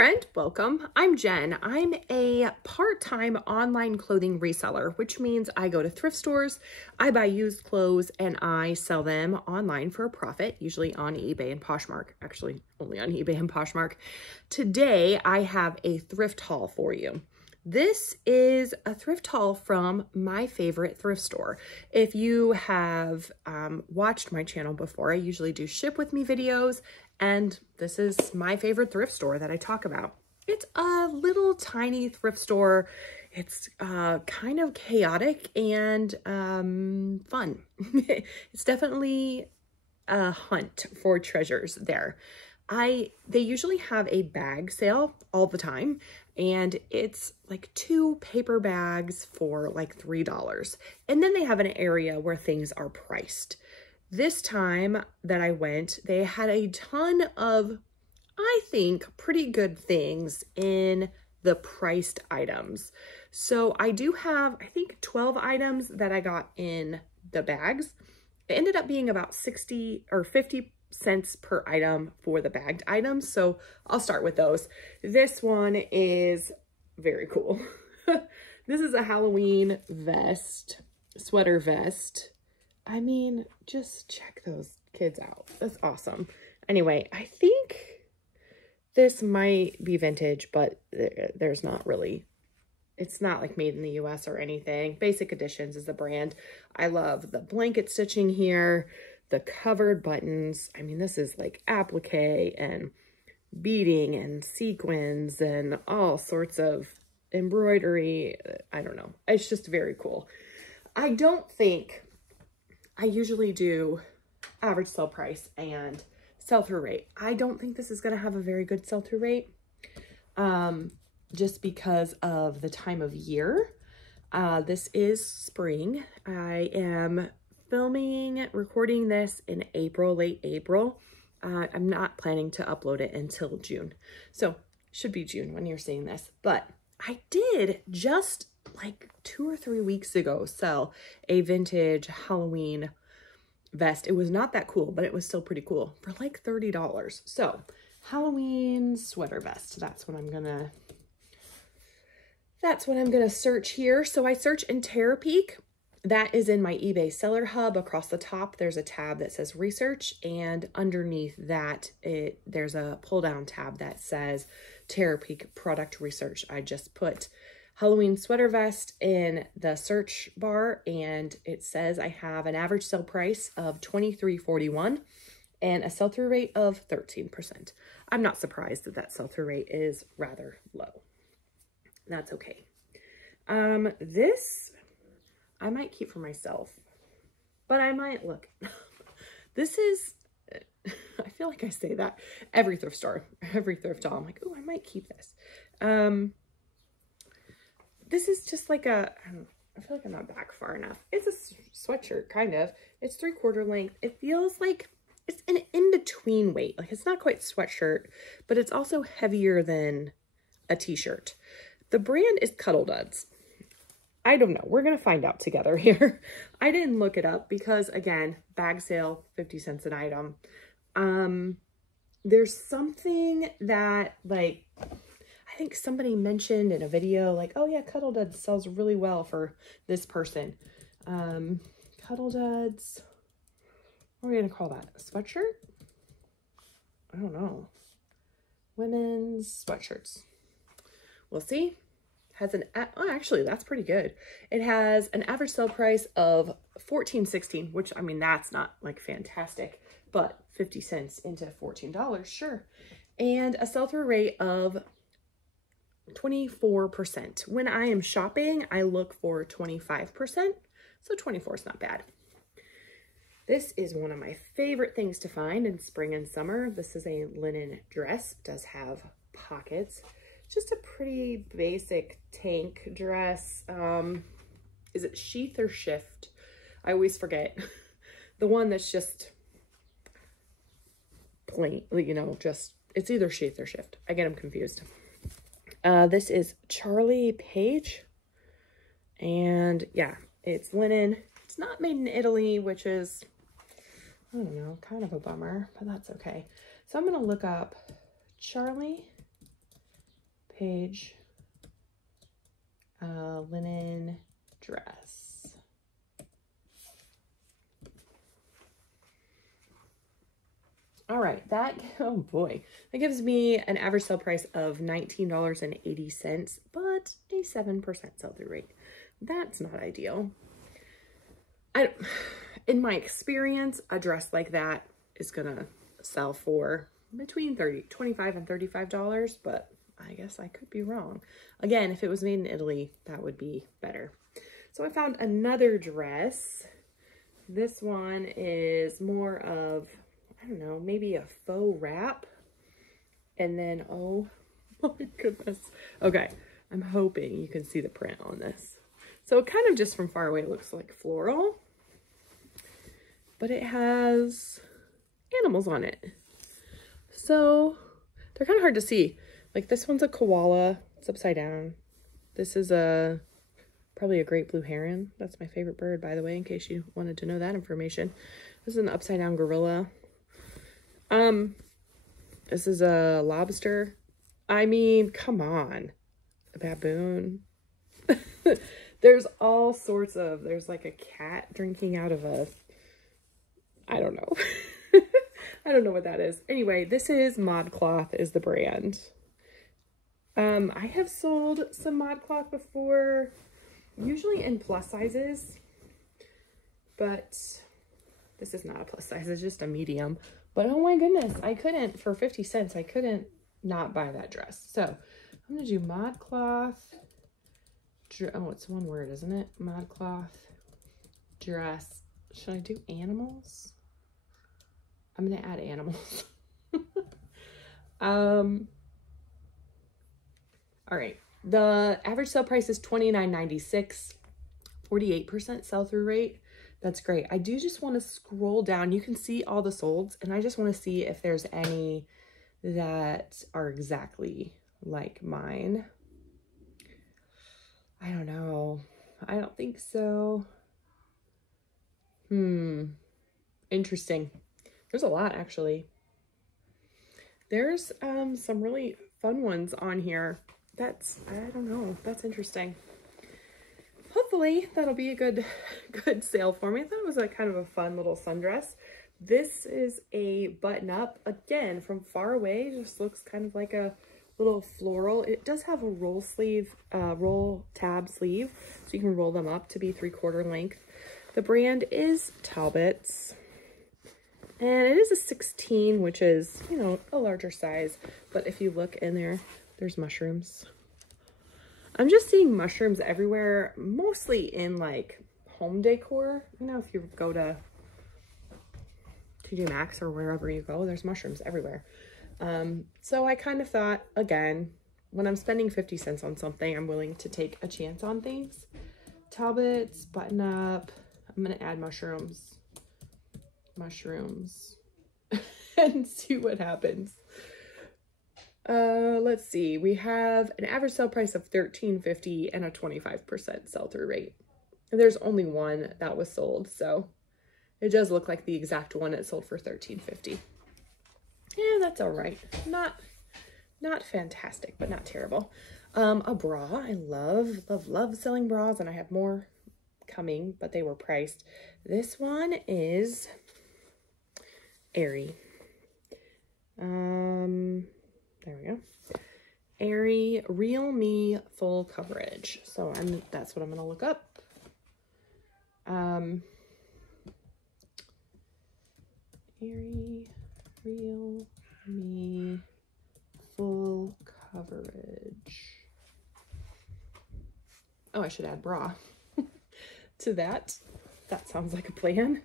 friend, welcome. I'm Jen. I'm a part-time online clothing reseller, which means I go to thrift stores, I buy used clothes, and I sell them online for a profit, usually on eBay and Poshmark. Actually, only on eBay and Poshmark. Today, I have a thrift haul for you. This is a thrift haul from my favorite thrift store. If you have watched my channel before, I usually do ship with me videos, and this is my favorite thrift store that I talk about. It's a little tiny thrift store. It's kind of chaotic and fun. It's definitely a hunt for treasures there. They usually have a bag sale all the time, and it's like 2 paper bags for like $3. And then they have an area where things are priced. This time that I went, they had a ton of, I think, pretty good things in the priced items. So I do have, I think, 12 items that I got in the bags. It ended up being about 60 or 50 cents per item for the bagged items. So I'll start with those. This one is very cool. This is a Halloween vest, sweater vest. I mean, just check those kids out. That's awesome. Anyway, I think this might be vintage, but there's not really, it's not like made in the US or anything. Basic Editions is the brand. I love the blanket stitching here, the covered buttons. I mean, this is like applique and beading and sequins and all sorts of embroidery. I don't know. It's just very cool. I don't think I usually do average sell price and sell-through rate. I don't think this is going to have a very good sell-through rate just because of the time of year. This is spring. I am recording this in April, late April. I'm not planning to upload it until June. So should be June when you're seeing this. But I did just like 2 or 3 weeks ago sell a vintage Halloween vest. It was not that cool, but it was still pretty cool for like $30. So Halloween sweater vest. That's what I'm gonna search here. So I search in Terapeak. That is in my eBay seller hub. Across the top, there's a tab that says research, and underneath that, there's a pull down tab that says Terapeak product research. I just put Halloween sweater vest in the search bar, and it says I have an average sale price of $23.41 and a sell-through rate of 13%. I'm not surprised that that sell-through rate is rather low. That's okay. This I might keep for myself, but I might look. This is, I feel like I say that every thrift store, every thrift haul. I'm like, oh, I might keep this. This is just like I feel like I'm not back far enough. It's a sweatshirt, kind of. It's 3/4 length. It feels like it's an in-between weight. Like, it's not quite sweatshirt, but it's also heavier than a t-shirt. The brand is Cuddle Duds. I don't know. We're going to find out together here. I didn't look it up because, again, bag sale, 50 cents an item. There's something that, like, I think somebody mentioned in a video, like, oh yeah, Cuddle Duds sells really well for this person. Cuddle Duds, what are we going to call that? A sweatshirt? I don't know. Women's sweatshirts. We'll see. Has an, oh, actually, that's pretty good. It has an average sale price of $14.16, which, I mean, that's not like fantastic, but 50 cents into $14, sure. And a sell-through rate of 24%. When I am shopping, I look for 25%, so 24 is not bad. This is one of my favorite things to find in spring and summer. This is a linen dress. It does have pockets. Just a pretty basic tank dress. Is it sheath or shift? I always forget. The one that's just plain, you know, just, it's either sheath or shift. I get them confused. This is Charlie Page. And yeah, it's linen. It's not made in Italy, which is, I don't know, kind of a bummer, but that's okay. So I'm going to look up Charlie page. Linen dress. All right, oh boy, that gives me an average sale price of $19.80, but a 7% sell-through rate. That's not ideal. In my experience, a dress like that is gonna sell for between $25 and $35, but I guess I could be wrong. Again, if it was made in Italy, that would be better. So I found another dress. This one is more of, I don't know, maybe a faux wrap. And then, oh my goodness. Okay, I'm hoping you can see the print on this. So kind of just from far away, it looks like floral. But it has animals on it. So they're kind of hard to see. Like this one's a koala. It's upside down. This is probably a great blue heron. That's my favorite bird, by the way, in case you wanted to know that information. This is an upside down gorilla. This is a lobster. I mean, come on. A baboon. There's all sorts of, there's like a cat drinking out of a, I don't know. I don't know what that is. Anyway, this is ModCloth is the brand. I have sold some ModCloth before, usually in plus sizes, but this is not a plus size, it's just a medium. But oh my goodness, I couldn't, for 50 cents, I couldn't not buy that dress. So I'm gonna do ModCloth, oh, it's one word, isn't it? ModCloth dress. Should I do animals? I'm gonna add animals. All right, the average sale price is $29.96, 48% sell-through rate. That's great. I do just want to scroll down. You can see all the solds, and I just want to see if there's any that are exactly like mine. I don't know. I don't think so. Interesting. There's a lot, actually. There's some really fun ones on here. I don't know. That's interesting. Hopefully that'll be a good sale for me. I thought it was a kind of a fun little sundress. This is a button up, again, from far away. Just looks kind of like a little floral. It does have a roll tab sleeve, so you can roll them up to be 3/4 length. The brand is Talbot's, and it is a 16, which is, you know, a larger size. But if you look in there, there's mushrooms. I'm just seeing mushrooms everywhere, mostly in like home decor. You know, if you go to TJ Maxx or wherever you go, there's mushrooms everywhere. So I kind of thought, again, when I'm spending 50 cents on something, I'm willing to take a chance on things. Talbot's button up. I'm going to add mushrooms, and see what happens. Let's see. We have an average sale price of $13.50 and a 25% sell-through rate. And there's only one that was sold, so it does look like the exact one it sold for $13.50. Yeah, that's all right. Not fantastic, but not terrible. A bra. I love selling bras, and I have more coming, but they were priced. This one is Aerie. There we go. Aerie Real Me Full Coverage. So that's what I'm gonna look up. Aerie Real Me Full Coverage. Oh, I should add bra to that. That sounds like a plan.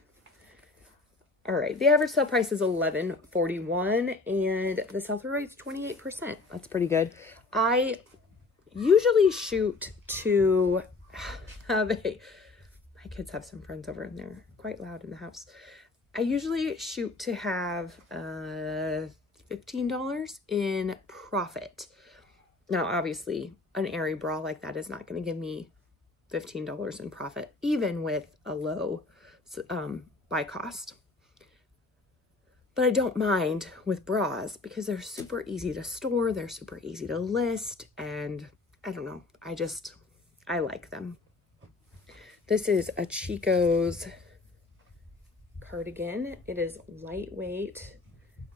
All right, the average sale price is $11.41 and the sell-through rate is 28%. That's pretty good. I usually shoot to have my kids have some friends over and they're quite loud in the house. I usually shoot to have $15 in profit. Now, obviously, an Aerie bra like that is not going to give me $15 in profit, even with a low buy cost. But I don't mind with bras because they're super easy to store, they're super easy to list, and I don't know, I like them. This is a Chico's cardigan. It is lightweight.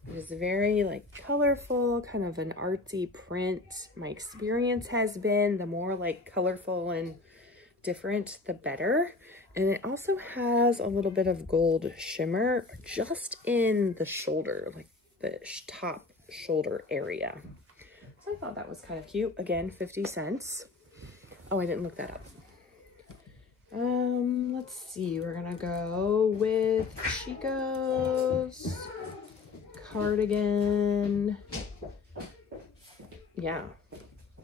It is very like colorful, kind of an artsy print. My experience has been the more like colorful and different, the better. And it also has a little bit of gold shimmer just in the shoulder, like the top shoulder area. So I thought that was kind of cute. Again, 50 cents. Oh, I didn't look that up. Let's see, we're gonna go with Chico's cardigan. Yeah.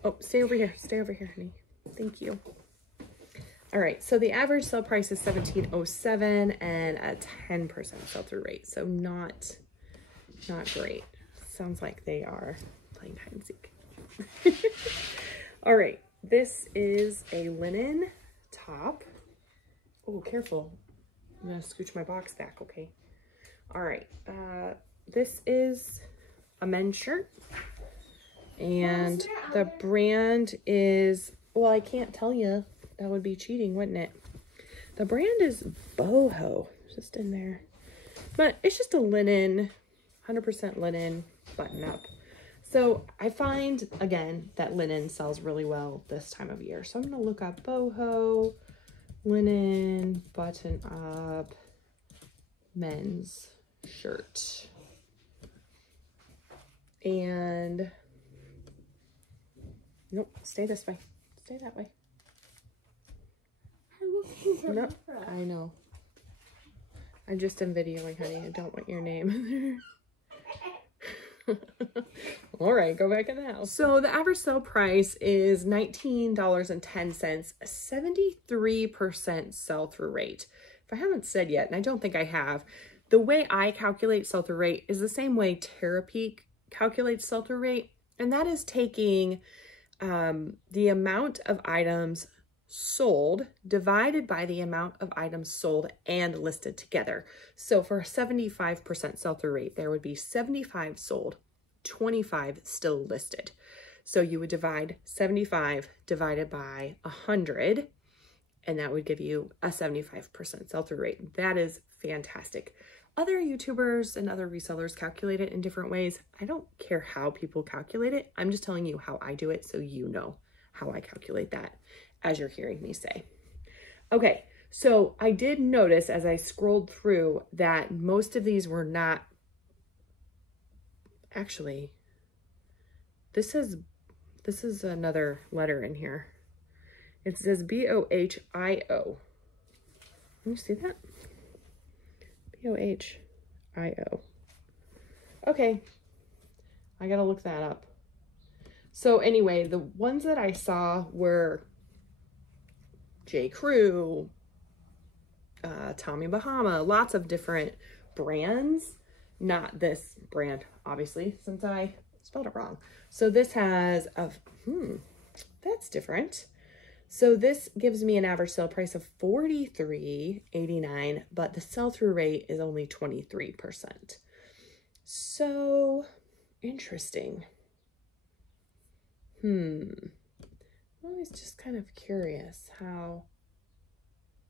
Oh, stay over here, honey. Thank you. All right, so the average sale price is $17.07 and a 10% sell-through rate. So not great. Sounds like they are playing hide and seek. All right, this is a linen top. Oh, careful. I'm gonna scooch my box back, okay? All right, this is a men's shirt. And the brand is, well, I can't tell you. That would be cheating, wouldn't it? The brand is Boho, just in there. But it's just a linen, 100% linen button up. So I find, again, that linen sells really well this time of year. So I'm going to look up Boho, linen, button up, men's shirt. And, nope, stay this way. Stay that way. No, I know. I just am videoing, honey. I don't want your name in there. All right, go back in the house. So the average sale price is $19.10, a 73% sell-through rate. If I haven't said yet, and I don't think I have, the way I calculate sell-through rate is the same way Terapeak calculates sell-through rate, and that is taking the amount of items sold divided by the amount of items sold and listed together. So for a 75% sell-through rate, there would be 75 sold, 25 still listed. So you would divide 75 divided by 100, and that would give you a 75% sell-through rate. That is fantastic. Other YouTubers and other resellers calculate it in different ways. I don't care how people calculate it. I'm just telling you how I do it so you know how I calculate that, as you're hearing me say. Okay, so I did notice as I scrolled through that most of these were not, actually, this is another letter in here. It says B-O-H-I-O. Can you see that? B-O-H-I-O. Okay, I gotta look that up. So anyway, the ones that I saw were J. Crew, Tommy Bahama, lots of different brands. Not this brand, obviously, since I spelled it wrong. So this has a, that's different. So this gives me an average sale price of $43.89, but the sell-through rate is only 23%. So interesting. I'm always just kind of curious how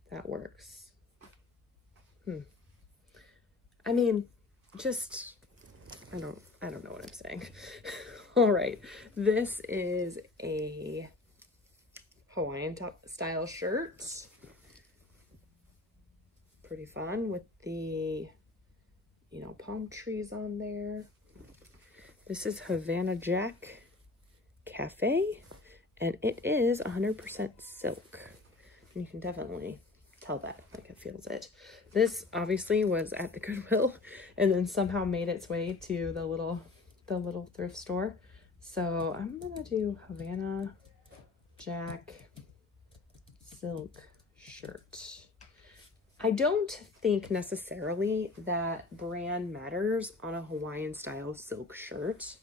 that works. I mean, just, I don't know what I'm saying. All right, this is a Hawaiian style shirt. Pretty fun with the, you know, palm trees on there. This is Havana Jack Cafe, and it is 100% silk. And you can definitely tell that, like, it feels it. This obviously was at the Goodwill and then somehow made its way to the little thrift store. So I'm gonna do Havana Jack silk shirt. I don't think necessarily that brand matters on a Hawaiian style silk shirt.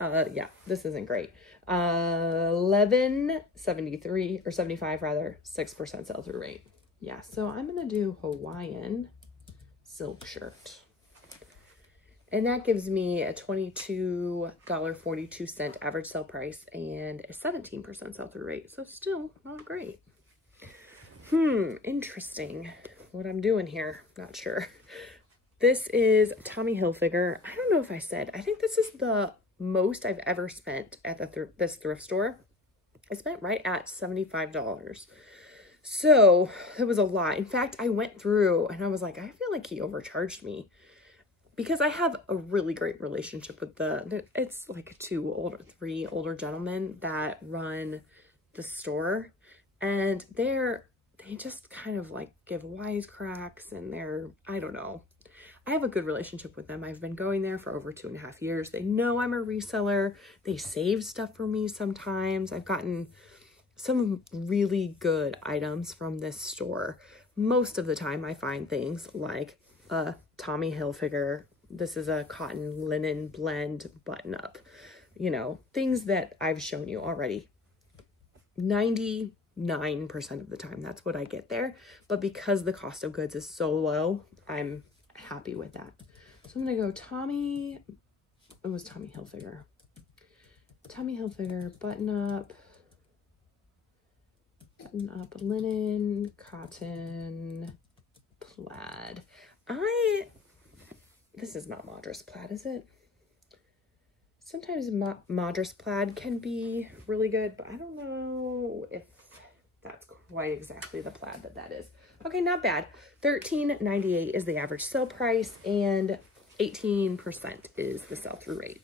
Yeah, this isn't great. 11.73 or 75 rather, 6% sell-through rate. Yeah, so I'm gonna do Hawaiian silk shirt. And that gives me a $22.42 average sale price and a 17% sell-through rate. So still not great. Interesting what I'm doing here. Not sure. This is Tommy Hilfiger. I don't know if I said, I think this is the most I've ever spent at this thrift store. I spent right at $75. So it was a lot. In fact, I went through and I was like, I feel like he overcharged me. Because I have a really great relationship with it's like three older gentlemen that run the store, and they just kind of like give wisecracks, and I don't know. I have a good relationship with them. I've been going there for over 2.5 years. They know I'm a reseller. They save stuff for me sometimes. I've gotten some really good items from this store. Most of the time I find things like a Tommy Hilfiger. This is a cotton linen blend button up. You know, things that I've shown you already. 99% of the time, that's what I get there. But because the cost of goods is so low, I'm happy with that. So I'm gonna go Tommy Hilfiger. Tommy Hilfiger button up, linen, cotton, plaid. This is not Madras plaid, is it? Sometimes Madras plaid can be really good, but I don't know if that's quite exactly the plaid that is. Okay, not bad. $13.98 is the average sale price, and 18% is the sell-through rate.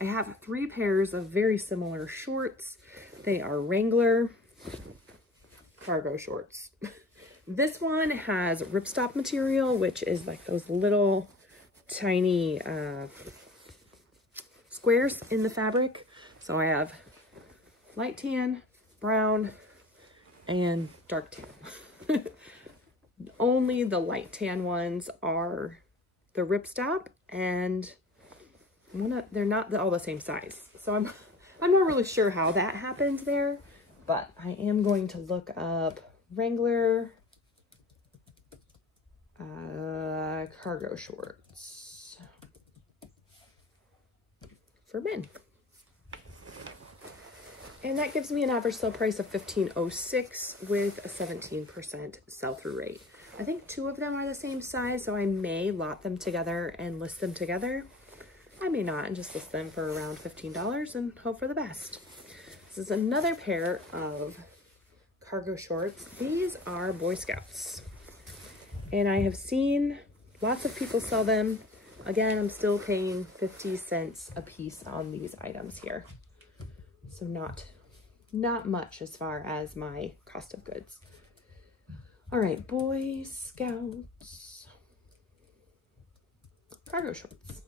I have 3 pairs of very similar shorts. They are Wrangler cargo shorts. This one has ripstop material, which is like those little tiny squares in the fabric. So I have light tan, brown, and dark tan. Only the light tan ones are the ripstop, and they're not all the same size. So I'm not really sure how that happens there, but I am going to look up Wrangler cargo shorts for men. And that gives me an average sale price of $15.06 with a 17% sell-through rate. I think 2 of them are the same size, so I may lot them together and list them together. I may not, and just list them for around $15 and hope for the best. This is another pair of cargo shorts. These are Boy Scouts, and I have seen lots of people sell them. Again, I'm still paying 50 cents a piece on these items here. So not much as far as my cost of goods. All right, Boy Scouts cargo shorts.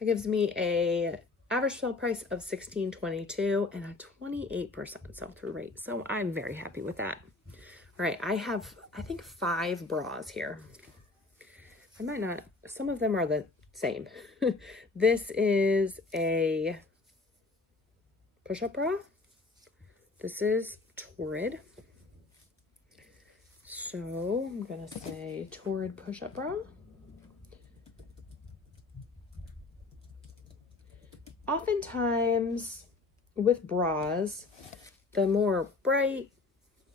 That gives me a average sale price of $16.22 and a 28% sell-through rate. So I'm very happy with that. All right, I have, I think 5 bras here. I might not, some of them are the same. This is a push-up bra. This is Torrid. So I'm gonna say Torrid push-up bra. Oftentimes with bras, the more bright,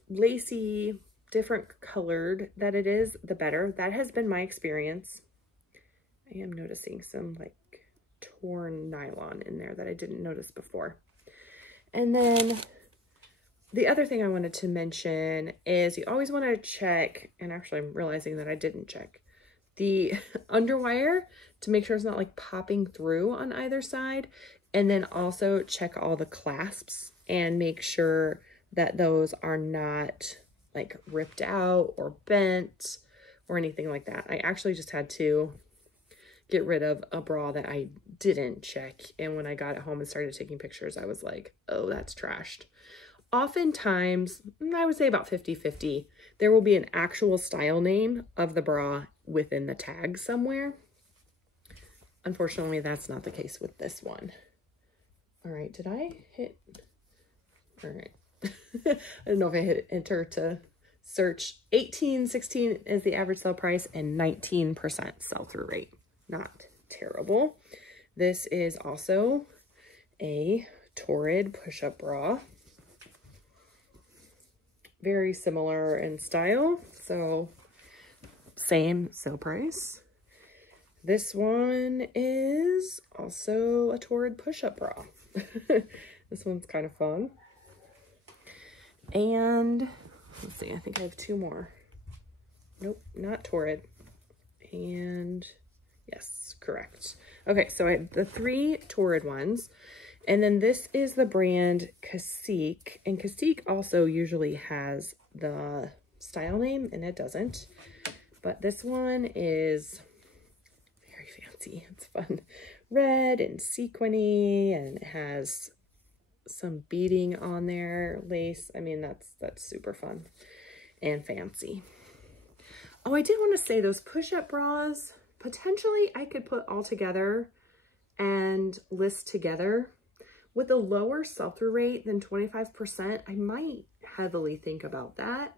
lacy, different colored that it is, the better. That has been my experience. I am noticing some like torn nylon in there that I didn't notice before. And then the other thing I wanted to mention is you always want to check, and actually I'm realizing that I didn't check, the underwire to make sure it's not like popping through on either side. And then also check all the clasps and make sure that those are not like ripped out or bent or anything like that. I actually just had to get rid of a bra that I didn't check. And when I got it home and started taking pictures, I was like, oh, that's trashed. Oftentimes, I would say about 50-50, there will be an actual style name of the bra within the tag somewhere. Unfortunately, that's not the case with this one. All right, did I hit? All right, I don't know if I hit enter to search. 16 is the average sale price and 19% sell-through rate. Not terrible. This is also a Torrid push-up bra. Very similar in style, so same sale price. This one is also a Torrid push-up bra. This one's kind of fun. And let's see, I think I have two more. Nope, not Torrid. And yes, correct. Okay, so I have the 3 Torrid ones. And then this is the brand Cacique. And Cacique also usually has the style name, and it doesn't. But this one is very fancy. It's fun. Red and sequiny, and it has some beading on there, lace. I mean, that's super fun and fancy. Oh, I did want to say those push-up bras, potentially I could put all together and list together. With a lower sell-through rate than 25%, I might heavily think about that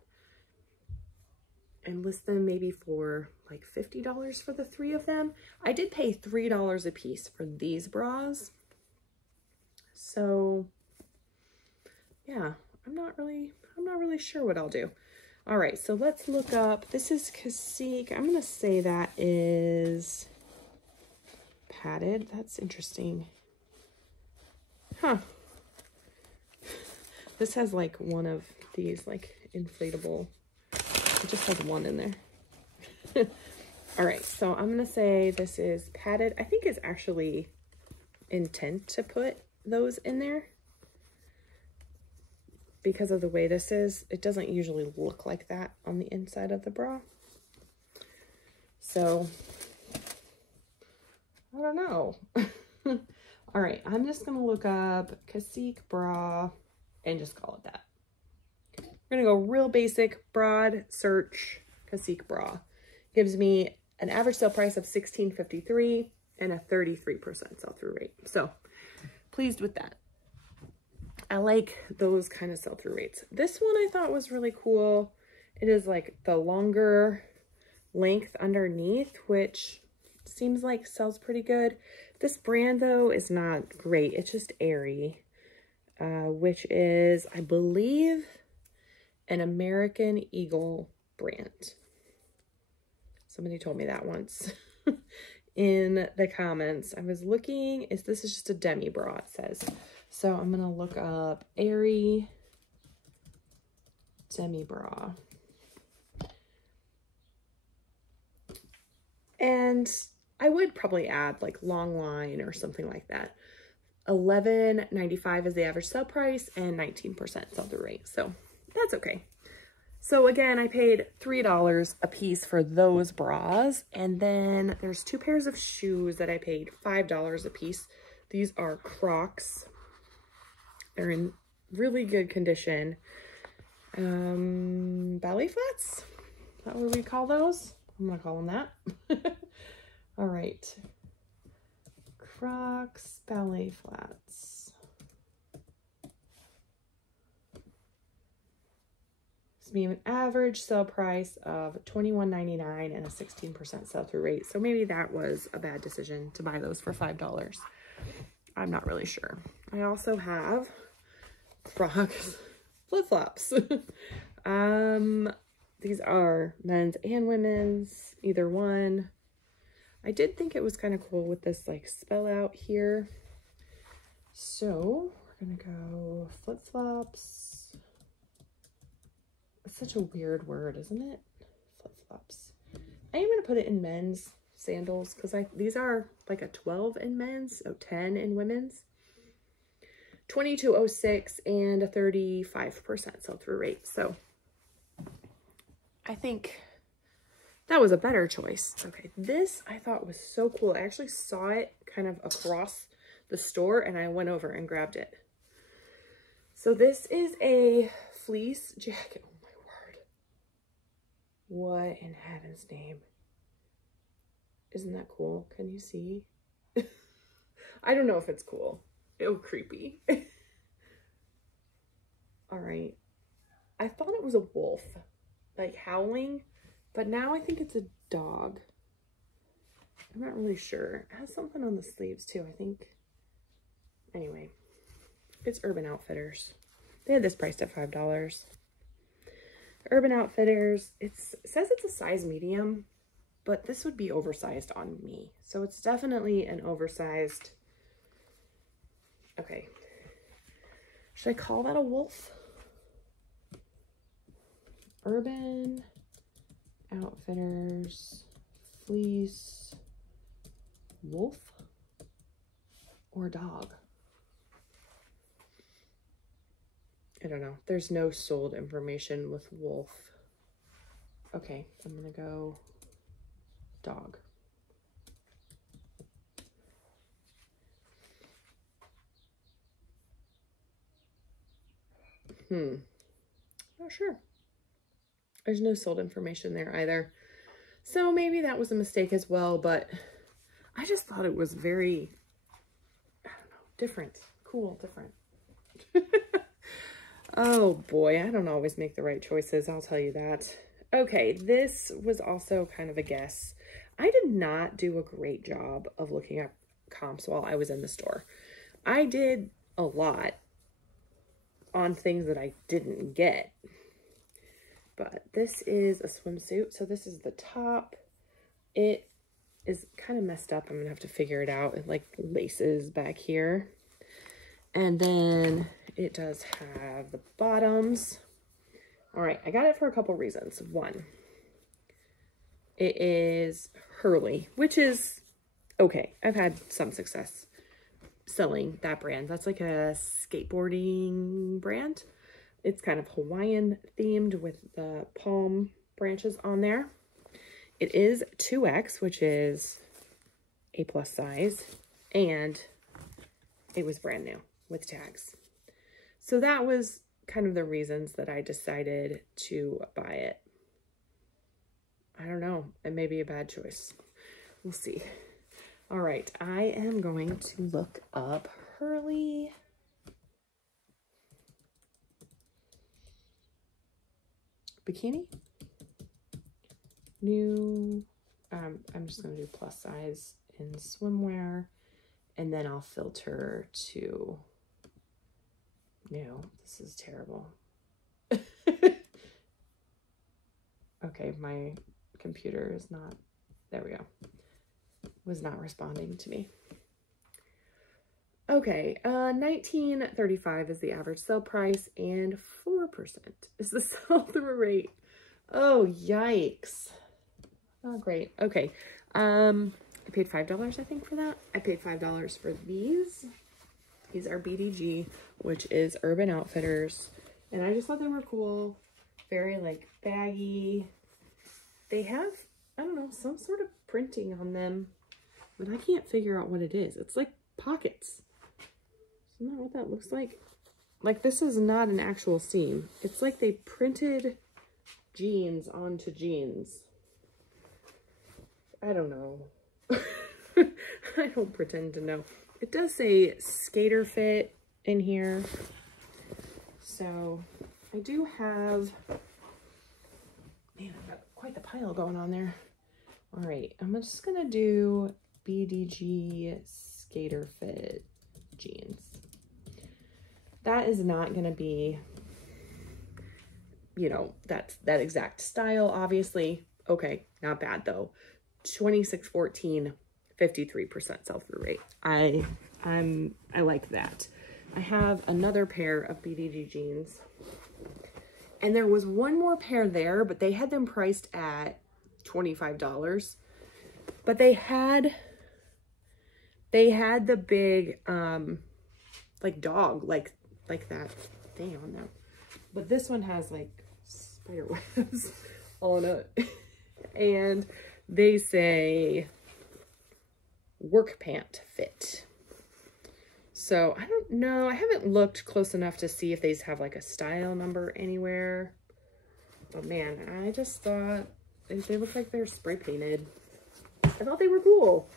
and list them maybe for like $50 for the 3 of them. I did pay $3 a piece for these bras. So yeah, I'm not really sure what I'll do. All right, so let's look up, this is Cacique. I'm gonna say that is padded. That's interesting. Huh. This has like one of these like inflatable, it just has one in there. All right, so I'm gonna say this is padded. I think it's actually intent to put those in there because of the way this is. It doesn't usually look like that on the inside of the bra. So, I don't know. All right, I'm just gonna look up Cacique bra and just call it that. We're gonna go real basic, broad search, Cacique bra. Gives me an average sale price of $16.53 and a 33% sell-through rate. So, pleased with that. I like those kind of sell-through rates. This one I thought was really cool. It is like the longer length underneath, which seems like sells pretty good. This brand though is not great. It's just Aerie, which is, I believe, an American Eagle brand. Somebody told me that once in the comments. I was looking, this is just a demi bra, it says. So I'm gonna look up Aerie demi bra. And I would probably add like long line or something like that. $11.95 is the average sale price and 19% sell-through rate. So that's okay. So again, I paid $3 a piece for those bras. And then there's 2 pairs of shoes that I paid $5 a piece. These are Crocs. They're in really good condition. Ballet flats? Is that what we call those? I'm gonna call them that. All right. Crocs ballet flats. It's me an average sale price of $21.99 and a 16% sell-through rate. So maybe that was a bad decision to buy those for $5. I'm not really sure. I also have Crocs flip-flops. These are men's and women's, either one. I did think it was kind of cool with this like spell out here. So we're gonna go flip-flops. It's such a weird word, isn't it? Flip-flops. I am gonna put it in men's sandals because these are like a 12 in men's, so 10 in women's. 22.06 and a 35% sell-through rate. So I think that was a better choice. Okay, this I thought was so cool. I actually saw it kind of across the store and I went over and grabbed it. So this is a fleece jacket. Oh my word. What in heaven's name? Isn't that cool? Can you see? I don't know if it's cool. Oh, creepy. All right. I thought it was a wolf, like howling, but now I think it's a dog. I'm not really sure. It has something on the sleeves too, I think. Anyway, it's Urban Outfitters. They had this priced at $5. Urban Outfitters, it says it's a size medium, but this would be oversized on me. So it's definitely an oversized. Okay. Should I call that a wolf? Urban Outfitters fleece wolf or dog? I don't know. There's no sold information with wolf. Okay, I'm gonna go dog. Not sure. There's no sold information there either. So maybe that was a mistake as well, but I just thought it was very, I don't know, different. Cool, different. Oh boy, I don't always make the right choices, I'll tell you that. Okay, this was also kind of a guess. I did not do a great job of looking up comps while I was in the store. I did a lot on things that I didn't get. But this is a swimsuit, so this is the top. It is kind of messed up. I'm gonna have to figure it out. It like laces back here. And then it does have the bottoms. All right, I got it for a couple reasons. One, it is Hurley, which is okay. I've had some success selling that brand. That's like a skateboarding brand. It's kind of Hawaiian themed with the palm branches on there. It is 2X, which is a plus size, and it was brand new with tags. So that was kind of the reasons that I decided to buy it. I don't know. It may be a bad choice. We'll see. All right. I am going to look up Hurley. Bikini. New. I'm just going to do plus size in swimwear. And then I'll filter to new. This is terrible. Okay, my computer is not, there we go. Was not responding to me. Okay, $19.35 is the average sale price and 4% is the sell-through rate. Oh, yikes. Oh, great. Okay. I paid $5, I think, for that. I paid $5 for these. These are BDG, which is Urban Outfitters. And I just thought they were cool. Very, like, baggy. They have, I don't know, some sort of printing on them. But I can't figure out what it is. It's like pockets. Isn't that what that looks like? Like, this is not an actual seam. It's like they printed jeans onto jeans. I don't know. I don't pretend to know. It does say skater fit in here. So I do have, man, I've got quite the pile going on there. All right, I'm just gonna do BDG skater fit jeans. That is not gonna be, you know, that exact style, obviously. Okay, not bad though. 2614, 53% sell-through rate. I like that. I have another pair of BDG jeans, and there was one more pair there, but they had them priced at $25. But they had the big like dog, like that thing on them. But this one has like spider webs on it. And they say work pant fit. So I don't know. I haven't looked close enough to see if these have like a style number anywhere. But man, I just thought they look like they're spray painted. I thought they were cool.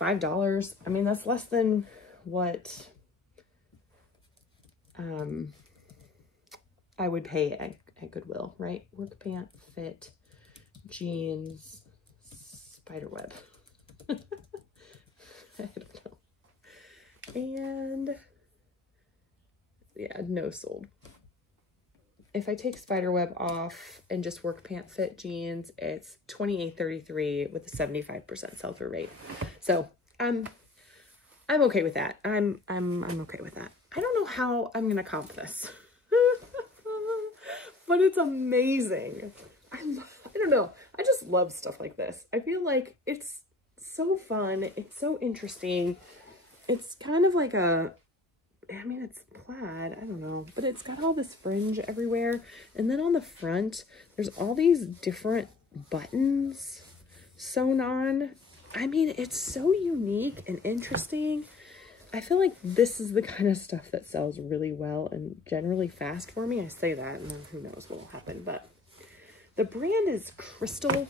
$5. I mean, that's less than what I would pay at Goodwill, right? Work pant, fit, jeans, spiderweb. I don't know. And yeah, no sold. If I take spiderweb off and just work pant fit jeans, it's $28.33 with a 75% sell-through rate. So I'm okay with that. I'm okay with that. I don't know how I'm gonna comp this, but it's amazing. I don't know. I just love stuff like this. I feel like it's so fun. It's so interesting. It's kind of like a, I mean, it's plaid, I don't know, but it's got all this fringe everywhere. And then on the front, there's all these different buttons sewn on. I mean, it's so unique and interesting. I feel like this is the kind of stuff that sells really well and generally fast for me. I say that, and then who knows what will happen, but the brand is Crystal.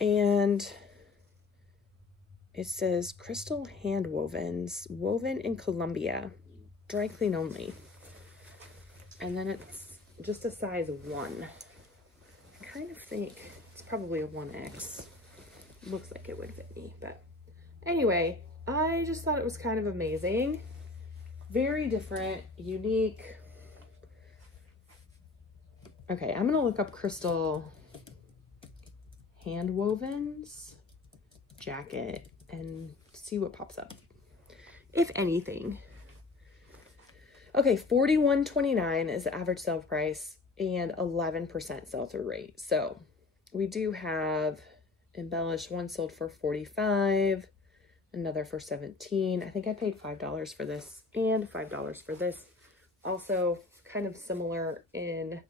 And it says Crystal Hand Wovens, woven in Colombia, dry clean only. And then it's just a size 1. I kind of think it's probably a 1X. Looks like it would fit me, but anyway, I just thought it was kind of amazing. Very different, unique. Okay, I'm gonna look up Crystal Hand Wovens jacket and see what pops up, if anything. Okay, $41.29 is the average sale price and 11% sell-through rate. So we do have embellished, one sold for $45, another for $17. I think I paid $5 for this and $5 for this. Also kind of similar in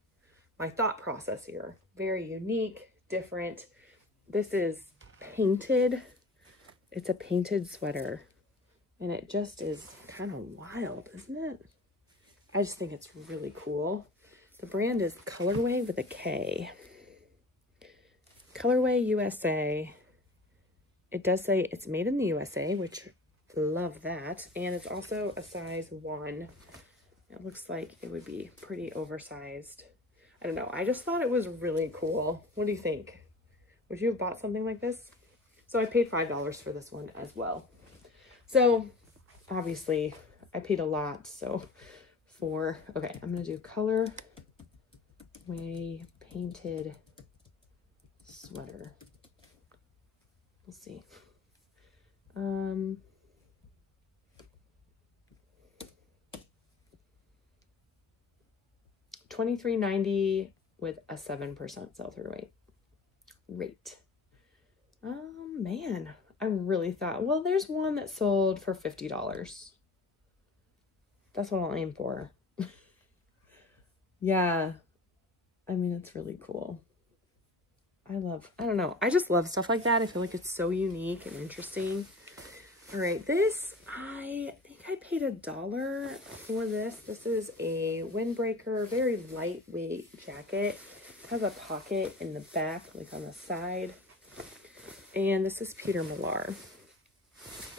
my thought process here. Very unique, different. This is painted. It's a painted sweater, and it just is kind of wild, isn't it? I just think it's really cool. The brand is Colorway with a K. Colorway USA. It does say it's made in the USA, which love that. And it's also a size 1. It looks like it would be pretty oversized. I don't know. I just thought it was really cool. What do you think? Would you have bought something like this? So I paid $5 for this one as well. So obviously I paid a lot. So okay, I'm going to do Colorway painted sweater. We'll see. $23.90 with a 7% sell-through rate. Man, I really thought, well, there's one that sold for $50. That's what I'll aim for. Yeah, I mean, it's really cool. I don't know. I just love stuff like that. I feel like it's so unique and interesting. All right, this, I think I paid $1 for this. This is a windbreaker, very lightweight jacket. It has a pocket in the back, like on the side. And this is Peter Millar.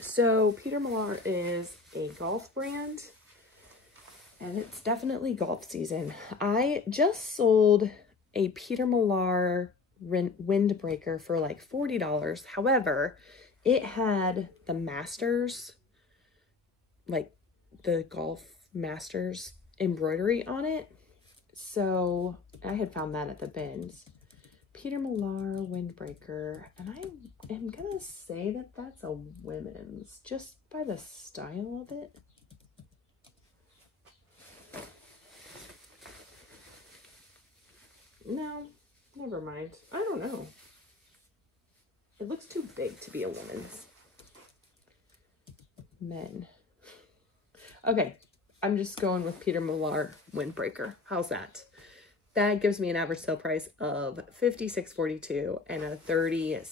So Peter Millar is a golf brand, and it's definitely golf season. I just sold a Peter Millar windbreaker for like $40. However, it had the Masters, like the Golf Masters embroidery on it. So I had found that at the bins. Peter Millar windbreaker, and I am gonna say that that's a women's just by the style of it. No, never mind. I don't know. It looks too big to be a woman's. Men. Okay, I'm just going with Peter Millar windbreaker. How's that? That gives me an average sale price of $56.42 and a 36%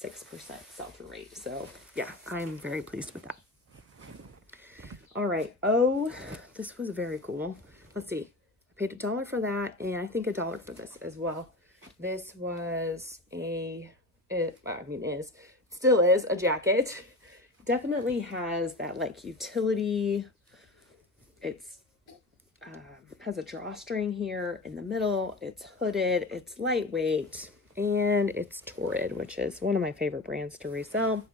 sell-through rate. So yeah, I'm very pleased with that. All right. Oh, this was very cool. Let's see. I paid $1 for that, and I think $1 for this as well. This was still is a jacket. Definitely has that like utility. It's has a drawstring here in the middle. It's hooded, it's lightweight, and it's Torrid, which is one of my favorite brands to resell.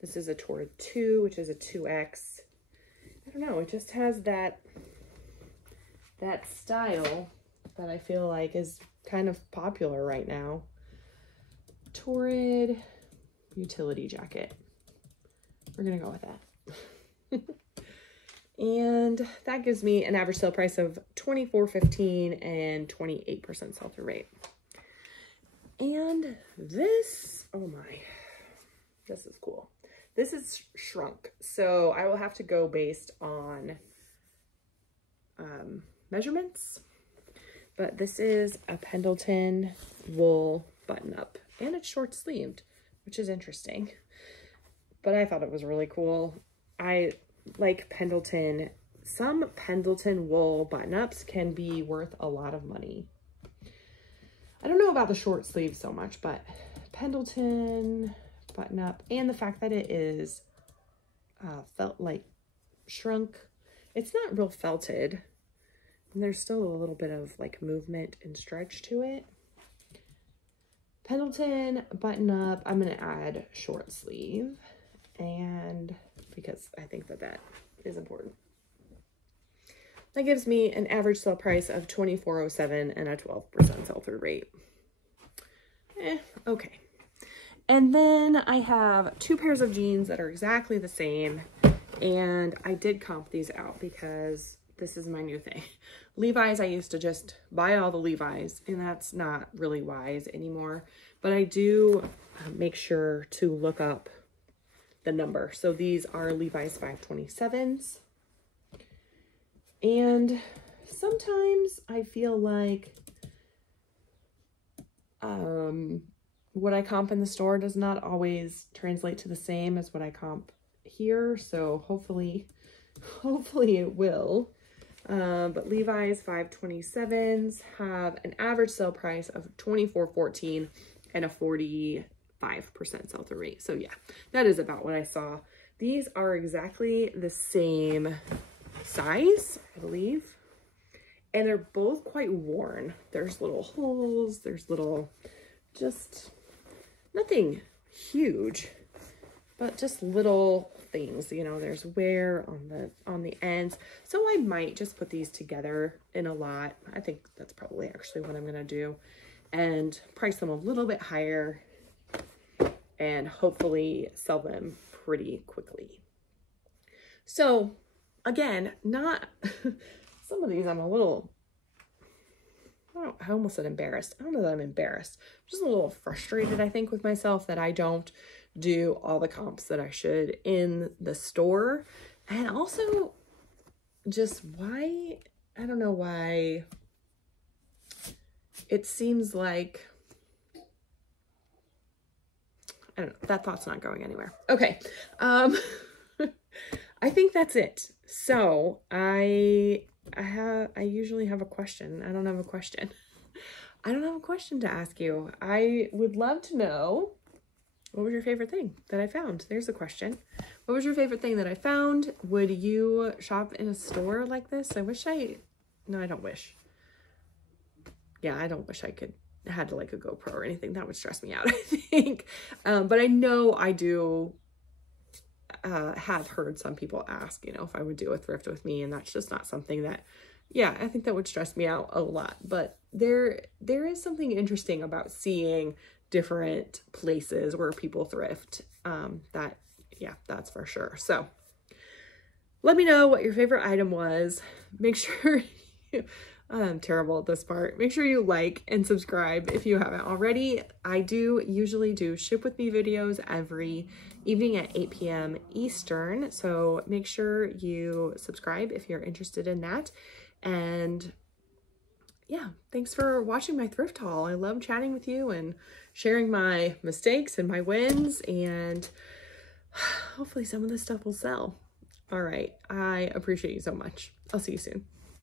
This is a Torrid 2, which is a 2X. I don't know, it just has that style that I feel like is kind of popular right now. Torrid utility jacket. We're gonna go with that. And that gives me an average sale price of $24.15 and 28% sell-through rate. And this, oh my, this is cool. This is shrunk, so I will have to go based on measurements. But this is a Pendleton wool button-up, and it's short-sleeved, which is interesting. But I thought it was really cool. I like Pendleton. Some Pendleton wool button-ups can be worth a lot of money. I don't know about the short sleeve so much, but Pendleton button-up, and the fact that it is felt like shrunk. It's not real felted, and there's still a little bit of like movement and stretch to it. Pendleton button-up, I'm going to add short sleeve, and because I think that that is important. That gives me an average sale price of $24.07 and a 12% sell-through rate. Okay. And then I have two pairs of jeans that are exactly the same, and I did comp these out because this is my new thing. Levi's, I used to just buy all the Levi's, and that's not really wise anymore, but I do make sure to look up the number. So these are Levi's 527s, and sometimes I feel like what I comp in the store does not always translate to the same as what I comp here, so hopefully it will. But Levi's 527s have an average sale price of $24.14 and a 45% sell-through rate. So yeah, that is about what I saw. These are exactly the same size, I believe, and they're both quite worn. There's little holes, there's little, just nothing huge, but just little things, you know. There's wear on the ends, so I might just put these together in a lot. I think that's probably actually what I'm gonna do, and price them a little bit higher and hopefully sell them pretty quickly. So again, not some of these I'm a little, I almost said embarrassed. I don't know that I'm embarrassed. I'm just a little frustrated, I think, with myself that I don't do all the comps that I should in the store. And also just why, I don't know why it seems like, I don't know, that thought's not going anywhere. Okay. I think that's it. So I usually have a question. I don't have a question. I don't have a question to ask you. I would love to know, what was your favorite thing that I found? There's a question. What was your favorite thing that I found? Would you shop in a store like this? No, I don't wish. Yeah, I don't wish I had like a GoPro or anything. That would stress me out, I think. But I know I do have heard some people ask, you know, if I would do a thrift with me, and that's just not something that, yeah, I think that would stress me out a lot. But there is something interesting about seeing different places where people thrift. Yeah, that's for sure. So let me know what your favorite item was. Make sure I'm terrible at this part. Make sure you like and subscribe if you haven't already. I do usually do ship with me videos every evening at 8 p.m. Eastern. So make sure you subscribe if you're interested in that. And yeah, thanks for watching my thrift haul. I love chatting with you and sharing my mistakes and my wins, and hopefully some of this stuff will sell. All right, I appreciate you so much. I'll see you soon.